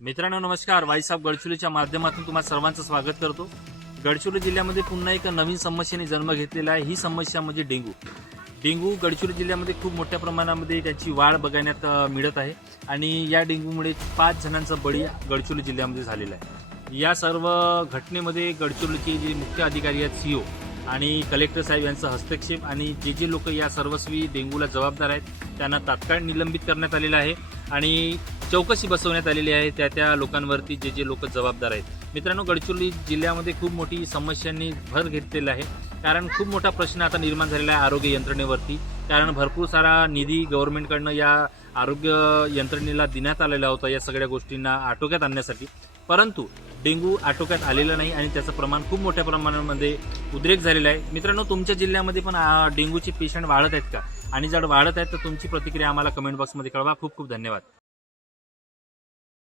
मित्रांनो नमस्कार, वाईसाहेब गडचिरोलीच्या माध्यमातून तुम्हा सर्वांचं स्वागत करतो। गडचिरोली जिल्ह्यामध्ये पुन्हा एक नवीन समस्येने जन्म घेतलेला आहे। ही समस्या म्हणजे डेंग्यू गडचिरोली जिल्ह्यामध्ये खूप मोठ्या प्रमाणामध्ये त्याची वाढ बघण्यात मिळत आहे आणि या डेंग्यूमुळे 5 जणांचा बळी गडचिरोली जिल्ह्यामध्ये झालेला आहे। या सर्व घटनेमध्ये गडचिरोलीचे जे मुख्य अधिकारी आहेत सीओ आणि कलेक्टर साहेब यांचा हस्तक्षेप आणि जे लोक या सर्वस्वी डेंग्यूला जबाबदार आहेत त्यांना तात्काळ निलंबित करण्यात आलेलं आहे आणि चौकशी बसवण्यात आलेली आहे त्या लोकांवरती जे लोक जबाबदार आहेत। मित्रांनो, गडचिरोली जिल्ह्यामध्ये खूप मोठी समस्यांनी भर घेतलेला आहे, कारण खूप मोठा प्रश्न आता निर्माण झालेला आहे आरोग्य यंत्रणेवरती। कारण भरपूर सारा निधी गव्हर्नमेंटकडनं या आरोग्य यंत्रणेला देण्यात आलेला होता या सगळ्या गोष्टींना आटोक्यात आणण्यासाठी, परंतु डेंग्यू आटोक्यात आलेला नाही आणि त्याचं प्रमाण खूप मोठ्या प्रमाणामध्ये उद्रेक झालेला आहे। मित्रांनो, तुमच्या जिल्ह्यामध्ये पण डेंग्यूचे पेशंट वाढत आहेत का? आणि जर वाढत आहेत तर तुमची प्रतिक्रिया आम्हाला कमेंट बॉक्समध्ये कळवा। खूप खूप धन्यवाद।